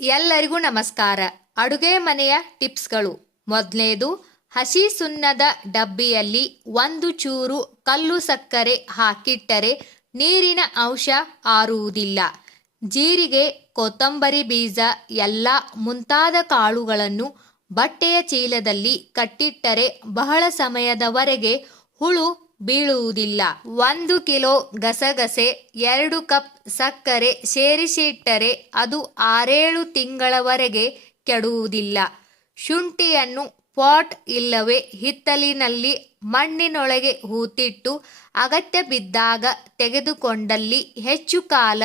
ಎಲ್ಲರಿಗೂ ನಮಸ್ಕಾರ. ಅಡುಗೆ ಮನೆಯ ಟಿಪ್ಸ್ಗಳು. ಮೊದಲನೇದು ಹಸಿ ಸುಣ್ಣದ ಡಬ್ಬಿಯಲ್ಲಿ ಒಂದು ಚೂರು ಕಲ್ಲು ಸಕ್ಕರೆ ಹಾಕಿಟ್ಟರೆ ನೀರಿನ ಅಂಶ ಆರುವುದಿಲ್ಲ. ಜೀರಿಗೆ, ಕೊತ್ತಂಬರಿ ಬೀಜ, ಎಲ್ಲ ಮುಂತಾದ ಕಾಳುಗಳನ್ನು ಬಟ್ಟೆಯ ಚೀಲದಲ್ಲಿ ಕಟ್ಟಿಟ್ಟರೆ ಬಹಳ ಸಮಯದವರೆಗೆ ಹುಳು ಬೀಳುವುದಿಲ್ಲ. ಒಂದು ಕಿಲೋ ಗಸಗಸೆ, ಎರಡು ಕಪ್ ಸಕ್ಕರೆ ಸೇರಿಸಿಟ್ಟರೆ ಅದು ಆರೇಳು ತಿಂಗಳವರೆಗೆ ಕೆಡುವುದಿಲ್ಲ. ಶುಂಠಿಯನ್ನು ಪಾಟ್ ಇಲ್ಲವೇ ಹಿತ್ತಲಿನಲ್ಲಿ ಮಣ್ಣಿನೊಳಗೆ ಹೂತಿಟ್ಟು ಅಗತ್ಯ ಬಿದ್ದಾಗ ತೆಗೆದುಕೊಂಡಲ್ಲಿ ಹೆಚ್ಚು ಕಾಲ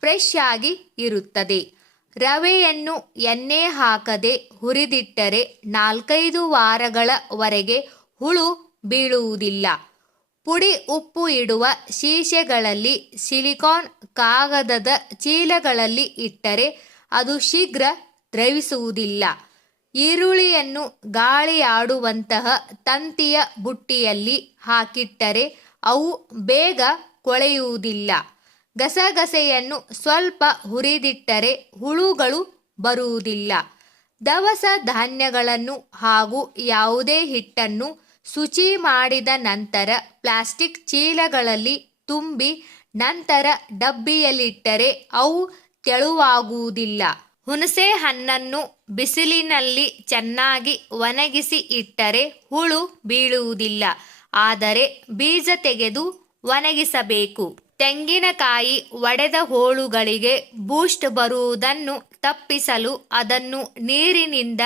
ಫ್ರೆಶ್ ಆಗಿ ಇರುತ್ತದೆ. ರವೆಯನ್ನು ಎಣ್ಣೆ ಹಾಕದೆ ಹುರಿದಿಟ್ಟರೆ ನಾಲ್ಕೈದು ವಾರಗಳವರೆಗೆ ಹುಳು ಬೀಳುವುದಿಲ್ಲ. ಪುಡಿ ಉಪ್ಪು ಇಡುವ ಶೀಶೆಗಳಲ್ಲಿ ಸಿಲಿಕಾನ್ ಕಾಗದದ ಚೀಲಗಳಲ್ಲಿ ಇಟ್ಟರೆ ಅದು ಶೀಘ್ರ ದ್ರವಿಸುವುದಿಲ್ಲ. ಈರುಳ್ಳಿಯನ್ನು ಗಾಳಿಯಾಡುವಂತಹ ತಂತಿಯ ಬುಟ್ಟಿಯಲ್ಲಿ ಹಾಕಿಟ್ಟರೆ ಅವು ಬೇಗ ಕೊಳೆಯುವುದಿಲ್ಲ. ಗಸಗಸೆಯನ್ನು ಸ್ವಲ್ಪ ಹುರಿದಿಟ್ಟರೆ ಹುಳುಗಳು ಬರುವುದಿಲ್ಲ. ದವಸ ಧಾನ್ಯಗಳನ್ನು ಹಾಗೂ ಯಾವುದೇ ಹಿಟ್ಟನ್ನು ಶುಚಿ ಮಾಡಿದ ನಂತರ ಪ್ಲಾಸ್ಟಿಕ್ ಚೀಲಗಳಲ್ಲಿ ತುಂಬಿ ನಂತರ ಡಬ್ಬಿಯಲ್ಲಿಟ್ಟರೆ ಅವು ತೆಳುವಾಗುವುದಿಲ್ಲ. ಹುಣಸೆ ಹಣ್ಣನ್ನು ಬಿಸಿಲಿನಲ್ಲಿ ಚೆನ್ನಾಗಿ ಒಣಗಿಸಿ ಇಟ್ಟರೆ ಹುಳು ಬೀಳುವುದಿಲ್ಲ. ಆದರೆ ಬೀಜ ತೆಗೆದು ಒಣಗಿಸಬೇಕು. ತೆಂಗಿನಕಾಯಿ ಒಡೆದ ಹೋಳುಗಳಿಗೆ ಬೂಸ್ಟ್ ಬರುವುದನ್ನು ತಪ್ಪಿಸಲು ಅದನ್ನು ನೀರಿನಿಂದ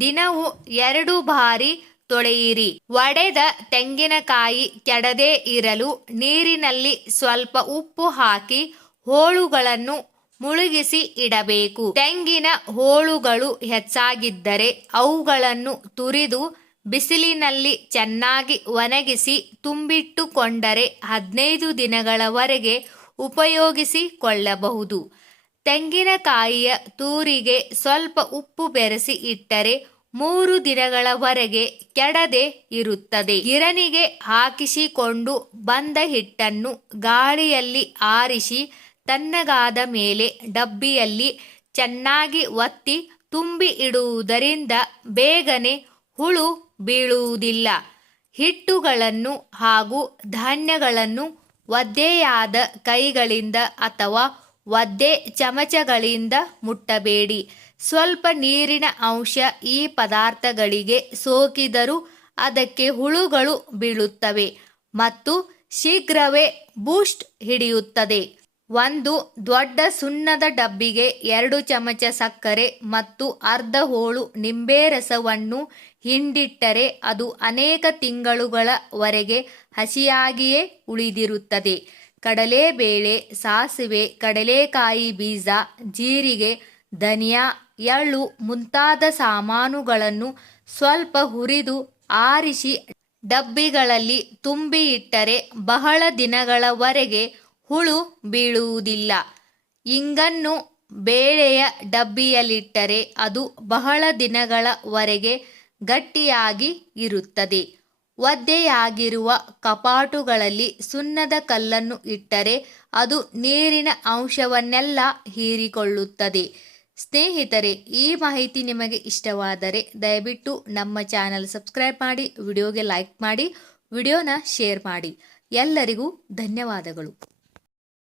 ದಿನವೂ ಎರಡು ಬಾರಿ ತೊಳೆಯಿರಿ. ಒಡೆದ ತೆಂಗಿನಕಾಯಿ ಕೆಡದೇ ಇರಲು ನೀರಿನಲ್ಲಿ ಸ್ವಲ್ಪ ಉಪ್ಪು ಹಾಕಿ ಹೋಳುಗಳನ್ನು ಮುಳುಗಿಸಿ ಇಡಬೇಕು. ತೆಂಗಿನ ಹೋಳುಗಳು ಹೆಚ್ಚಾಗಿದ್ದರೆ ಅವುಗಳನ್ನು ತುರಿದು ಬಿಸಿಲಿನಲ್ಲಿ ಚೆನ್ನಾಗಿ ಒಣಗಿಸಿ ತುಂಬಿಟ್ಟುಕೊಂಡರೆ ಹದಿನೈದು ದಿನಗಳವರೆಗೆ ಉಪಯೋಗಿಸಿಕೊಳ್ಳಬಹುದು. ತೆಂಗಿನಕಾಯಿಯ ತೂರಿಗೆ ಸ್ವಲ್ಪ ಉಪ್ಪು ಬೆರೆಸಿ ಇಟ್ಟರೆ ಮೂರು ದಿನಗಳವರೆಗೆ ಕೆಡದೆ ಇರುತ್ತದೆ. ಗಿರಣಿಗೆ ಹಾಕಿಸಿಕೊಂಡು ಬಂದ ಹಿಟ್ಟನ್ನು ಗಾಳಿಯಲ್ಲಿ ಆರಿಸಿ ತಣ್ಣಗಾದ ಮೇಲೆ ಡಬ್ಬಿಯಲ್ಲಿ ಚೆನ್ನಾಗಿ ಒತ್ತಿ ತುಂಬಿ ಇಡುವುದರಿಂದ ಬೇಗನೆ ಹುಳು ಬೀಳುವುದಿಲ್ಲ. ಹಿಟ್ಟುಗಳನ್ನು ಹಾಗೂ ಧಾನ್ಯಗಳನ್ನು ಒದ್ದೆಯಾದ ಕೈಗಳಿಂದ ಅಥವಾ ಒದ್ದೆ ಚಮಚಗಳಿಂದ ಮುಟ್ಟಬೇಡಿ. ಸ್ವಲ್ಪ ನೀರಿನ ಅಂಶ ಈ ಪದಾರ್ಥಗಳಿಗೆ ಸೋಕಿದರೂ ಅದಕ್ಕೆ ಹುಳುಗಳು ಬೀಳುತ್ತವೆ ಮತ್ತು ಶೀಘ್ರವೇ ಬೂಸ್ಟ್ ಹಿಡಿಯುತ್ತದೆ. ಒಂದು ದೊಡ್ಡ ಸುಣ್ಣದ ಡಬ್ಬಿಗೆ ಎರಡು ಚಮಚ ಸಕ್ಕರೆ ಮತ್ತು ಅರ್ಧ ಹೋಳು ನಿಂಬೆ ರಸವನ್ನು ಹಿಂಡಿಟ್ಟರೆ ಅದು ಅನೇಕ ತಿಂಗಳುಗಳವರೆಗೆ ಹಸಿಯಾಗಿಯೇ ಉಳಿದಿರುತ್ತದೆ. ಕಡಲೆಬೇಳೆ ಸಾಸಿವೆ, ಕಡಲೆಕಾಯಿ ಬೀಜ, ಜೀರಿಗೆ, ಧನಿಯಾ, ಎಳ್ಳು ಮುಂತಾದ ಸಾಮಾನುಗಳನ್ನು ಸ್ವಲ್ಪ ಹುರಿದು ಆರಿಸಿ ಡಬ್ಬಿಗಳಲ್ಲಿ ತುಂಬಿ ಇಟ್ಟರೆ ಬಹಳ ದಿನಗಳವರೆಗೆ ಹುಳು ಬೀಳುವುದಿಲ್ಲ. ಇಂಗನ್ನು ಬೇಳೆಯ ಡಬ್ಬಿಯಲ್ಲಿಟ್ಟರೆ ಅದು ಬಹಳ ದಿನಗಳವರೆಗೆ ಗಟ್ಟಿಯಾಗಿ ಇರುತ್ತದೆ. ಒದ್ದೆಯಾಗಿರುವ ಕಪಾಟುಗಳಲ್ಲಿ ಸುಣ್ಣದ ಕಲ್ಲನ್ನು ಇಟ್ಟರೆ ಅದು ನೀರಿನ ಅಂಶವನ್ನೆಲ್ಲ ಹೀರಿಕೊಳ್ಳುತ್ತದೆ. ಸ್ನೇಹಿತರೆ, ಈ ಮಾಹಿತಿ ನಿಮಗೆ ಇಷ್ಟವಾದರೆ ದಯವಿಟ್ಟು ನಮ್ಮ ಚಾನಲ್ ಸಬ್ಸ್ಕ್ರೈಬ್ ಮಾಡಿ, ವಿಡಿಯೋಗೆ ಲೈಕ್ ಮಾಡಿ, ವಿಡಿಯೋನ ಶೇರ್ ಮಾಡಿ. ಎಲ್ಲರಿಗೂ ಧನ್ಯವಾದಗಳು.